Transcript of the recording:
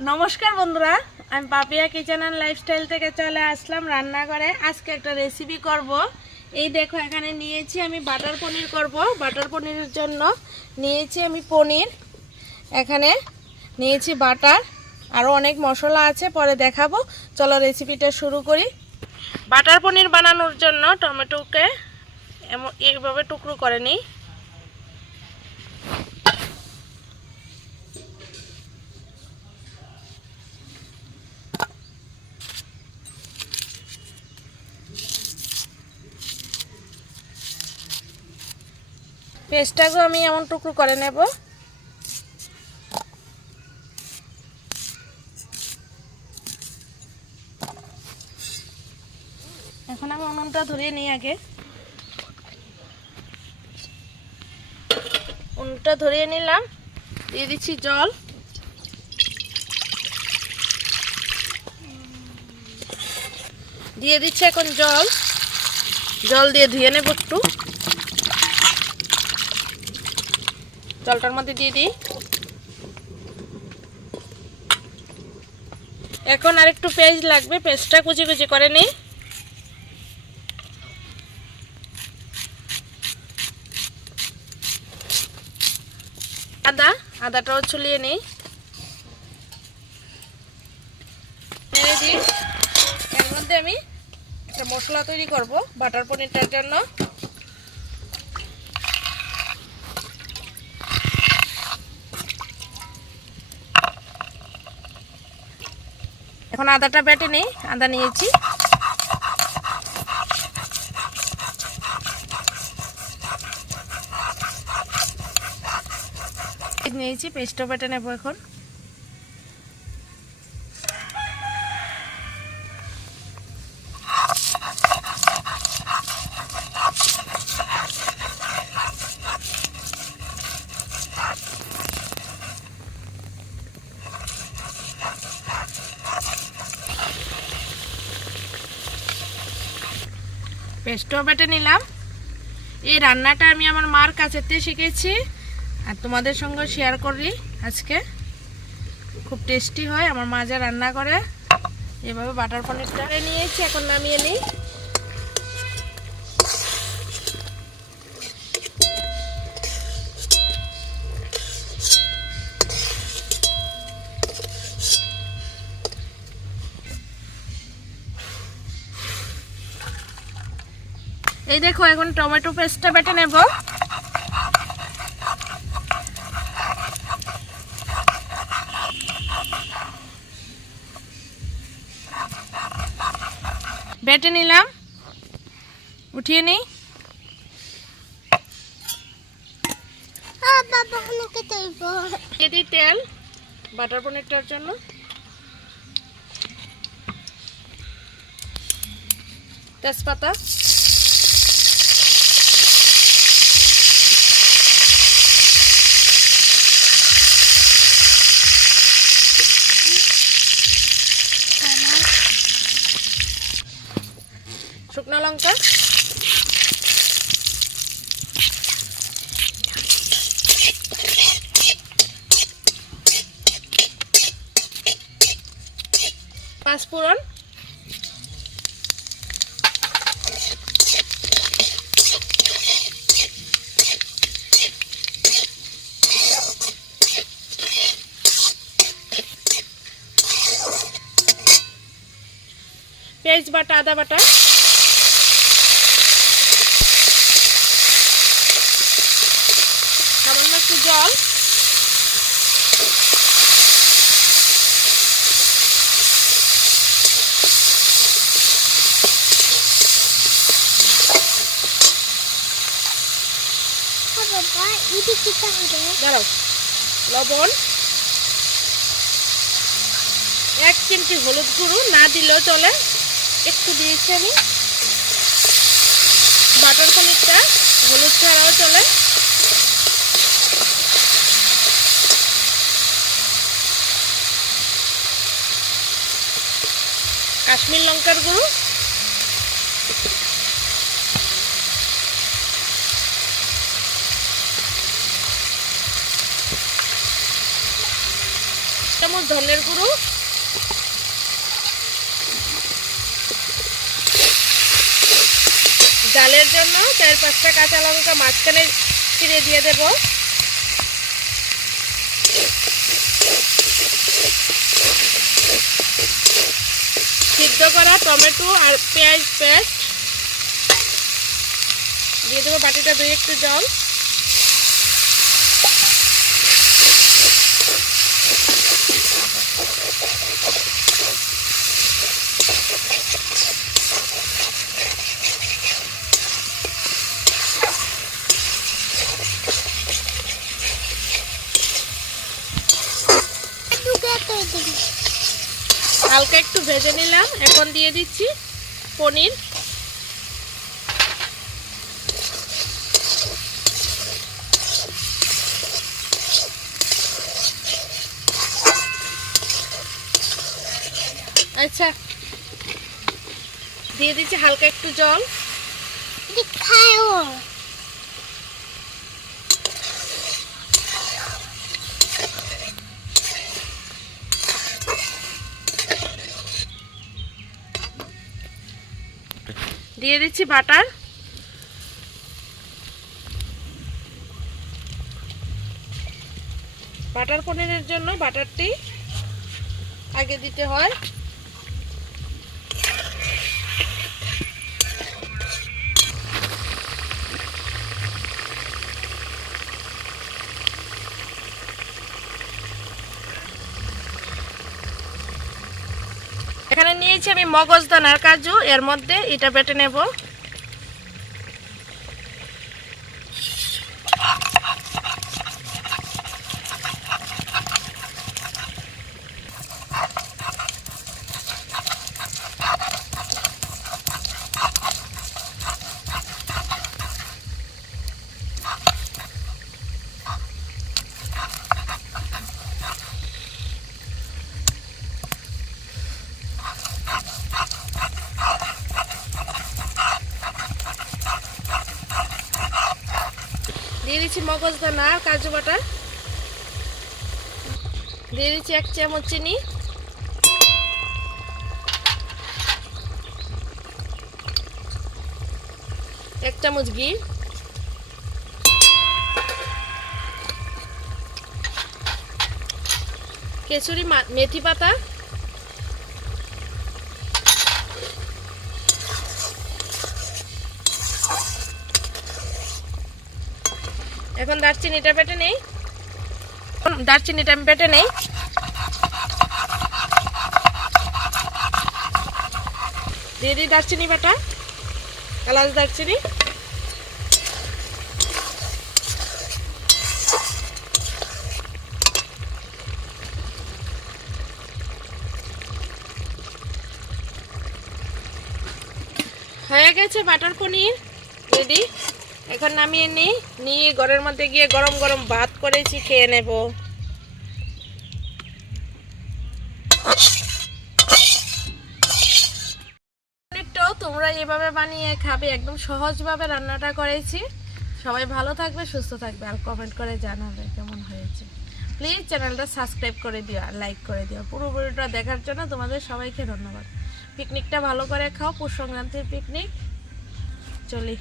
নমস্কার বন্ধুরা, আমি পাপিয়া কিচেন অ্যান্ড লাইফস্টাইল থেকে চলে আসলাম রান্নাঘরে। আজকে একটা রেসিপি করব। এই দেখো, এখানে নিয়েছি আমি বাটার পনির করব। বাটার পনিরের জন্য নিয়েছি আমি পনির, এখানে নিয়েছি বাটার আরও অনেক মশলা আছে, পরে দেখাবো। চলো রেসিপিটা শুরু করি। বাটার পনির বানানোর জন্য টমেটোকে এমন এইভাবে টুকরো করে নিই। পেস্টটাকেও আমি এমন টুকরো করে নেব। এখন আমি উনুনটা ধরিয়ে নিই আগে। উনুনটা ধরিয়ে নিলাম, দিয়ে দিচ্ছি জল। দিয়ে দিচ্ছি এখন জল। জল দিয়ে ধুয়ে নেব একটু। জলটার মধ্যে দিয়ে দিই। এখন আর একটু পেঁয়াজ লাগবে পেঁয়াজটা কুচি কুচি করে নিই। আদা, আদাটাও ছুলিয়ে নিই। এর মধ্যে আমি একটা মশলা তৈরি করব, বাটার পনিরটার জন্য। এখন আদাটা বেটে নেই আদা নিয়েছি। নিয়েছি পেস্টও বেটে নেব এখন। বেটে নিলাম। এই রান্নাটা আমি আমার মার কাছেতে শিখেছি আর তোমাদের সঙ্গে শেয়ার করি আজকে। খুব টেস্টি হয়, আমার মা যা রান্না করে। এভাবে বাটার পনিরটা নিয়েছি, এখন নামিয়ে নিই। এই দেখো এখন টমেটো পেস্টটা বেটে নেব। বেটে নিলাম। উঠিয়ে নিই। তেল বাটার পনিরটার জন্য। তেজপাতা। লঙ্কা। পাঁচফোড়ন। পেঁয়াজ বাটা আদা বাটা। একটু জল। দাঁড়াও, লবণ। এক চিমটি হলুদ গুঁড়ো না দিলেও চলে। একটু দিয়েছি আমি। বাটার পনিরটা হলুদ ছাড়াও চলে। কাশ্মীর লঙ্কার গুঁড়ো। চামচ ধনের গুঁড়ো। জালের জন্য চার পাঁচটা কাঁচা লঙ্কা মাঝখানে চিড়ে দিয়ে দেব। সিদ্ধ করা টমেটো আর পেঁয়াজ পেস্ট। দিয়ে দেবো বাটিটা দুই একটু জল। হালকা একটু ভেজে নিলাম। এখন দিয়ে দিচ্ছি পনির। আচ্ছা। দিয়ে দিচ্ছি হালকা একটু জল। দিয়ে দিচ্ছি বাটার। বাটার পনিরের জন্য বাটারটি আগে দিতে হয়। এখানে নিয়েছি আমি মগজদানার কাজু এর মধ্যে এটা বেটে নেব দিয়ে দিচ্ছি মগজদানা আর কাজু বাটা দিয়ে দিচ্ছি এক চামচ চিনি। এক চামচ ঘি। কেশরি মেথি পাতা। এখন দারচিনিটা বেটে নেই। দারচিনিটা আমি বেটে নেই। দিয়ে দিই দারচিনি বাটা, এলাচ দারচিনি। হয়ে গেছে বাটার পনির রেডি এখন নামিয়ে নিই নিয়ে ঘরের মধ্যে গিয়ে গরম গরম ভাত করেছি, খেয়ে নেব। তোমরা এভাবে বানিয়ে খাবে, একদম সহজভাবে রান্নাটা করেছি। সবাই ভালো থাকবে, সুস্থ থাকবে, আর কমেন্ট করে জানাবে কেমন হয়েছে। প্লিজ চ্যানেলটা সাবস্ক্রাইব করে দিও আর লাইক করে দিও। পুরো ভিডিওটা দেখার জন্য তোমাদের সবাইকে ধন্যবাদ। পিকনিকটা ভালো করে খাও, পুষ সংক্রান্তির পিকনিক চলি।